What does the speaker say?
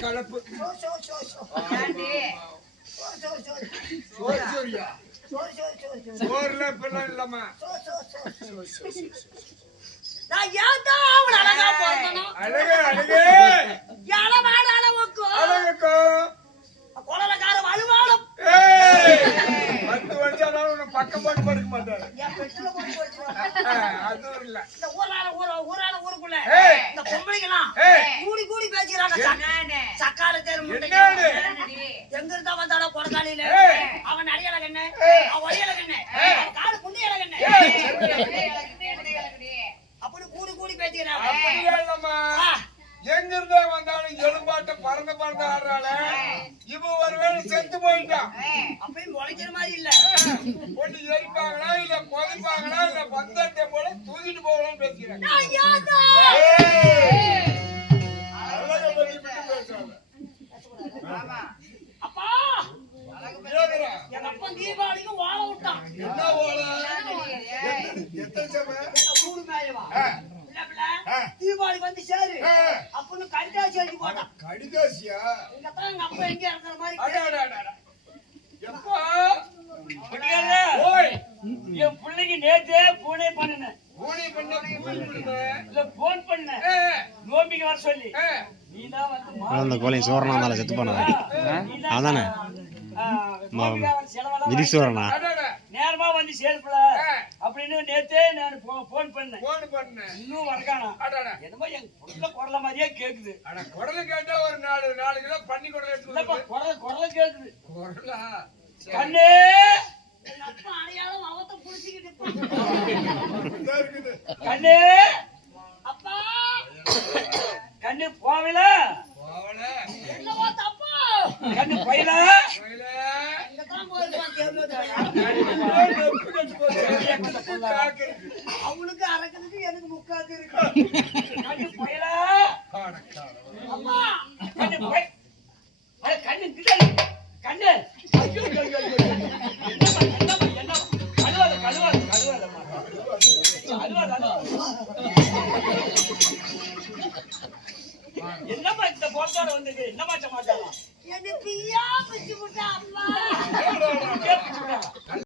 கலப்பு சோறுல நான் அவளை அழகா பார்க்கணும்? அழகு அழகு அதுவும் இல்ல இந்த ஊரால ஊர ஊரால ஊருக்குள்ள இந்த பொம்பளைங்களாம் கூடி கூடி பேசிக்கிறாங்க சக்க- சக்கால தேர் முட்டை எங்க இருந்தா வந்தாலும் கொடக்காலியில அவன் அடியல கண்ணு ஏய். அவன் ஒடியல கண்ணு ஏய். அவன் காலு குண்டியல கண்ணு ஏய். அப்படி கூடி கூடி பேசிக்கிறாங்க அப்படிலாம் எங்க இருந்தே வந்தாலும் எலும்பாட்ட பறந்து பறந்து ஆடுறாள இவ ஒருவேளை செத்து போயிட்டான் அப்பயும் முளைக்கிற மாதிரி இல்ல ஒண்ணு எரிப்பாங்களா இல்ல புதைப்பாங்களா இல்ல பந்தத்தை போல தூக்கிட்டு? எங்க அப்பா தீபாவளிக்கு வாழ விட்டான் என்ன ஓலை? எத்தனை-. தீபாவளிக்கு வந்து சேரு. அப்பன்னு கடிதாசி எழுதி போட்டான் கடிதாசியா இங்கதான் எங்க அப்பா எங்க இருக்கிற மாதிரி. எப்பா? நேத்தே போனே பண்ணினேன். பண்ண போன் பண்ணேன். ஏ, நோம்பிக்கு வர சொல்லி. ஏ, நீதான் வந்து மா- அந்த கோழி சோரனா இருந்தாலும் செத்து போனது அதானே? நேரமா வந்து சேர்ப்புல. அப்படின்னு நேத்தே நான் போன் பண்ணேன். போன் பண்ணேன். இன்னும் வரக்கானா. என்னமோ என் புள்ள குரல மாதிரியே கேக்குது. அட, குடலு கேட்டா ஒரு நாலு நாலு கிலோ பண்ணி குடல் எடுத்து. குரல் குரல கேக்குது. குடலா? கண்ணே எங்க அப்பா அடையாளம் அவத்த புடிச்சுக்கிட்டு இருப்பான். இதா இருக்குது. கண்ணே அப்பா கண்ணு போவல போவல. என்னவோ தப்பு கண்ணு பயில போயில. இங்கதான் போயிருப்பான் தேவலோக ஏய், நெப்பு கெட்டு போச்சு. காக்கு இருக்கு. அவனுக்கு அறக்கிறதுக்கு எனக்கு முக்காது இருக்கு கண்ணு பயில அடக்காரம். அப்பா கண்ணு பய- அட, கண்ணு கிட்ட கண்ணு ஐயோ, ஐயோ, ஐயோ, ஐயோ. என்னம்மா, என்னம்மா, என்னம்மா? கழுவாத, கழுவாத, கழுவாதம்மா. கழுவாத, கழுவாத. என்னம்மா இந்த போட்டோட வந்தது என்னம்மா சமாச்சாரம் என்ன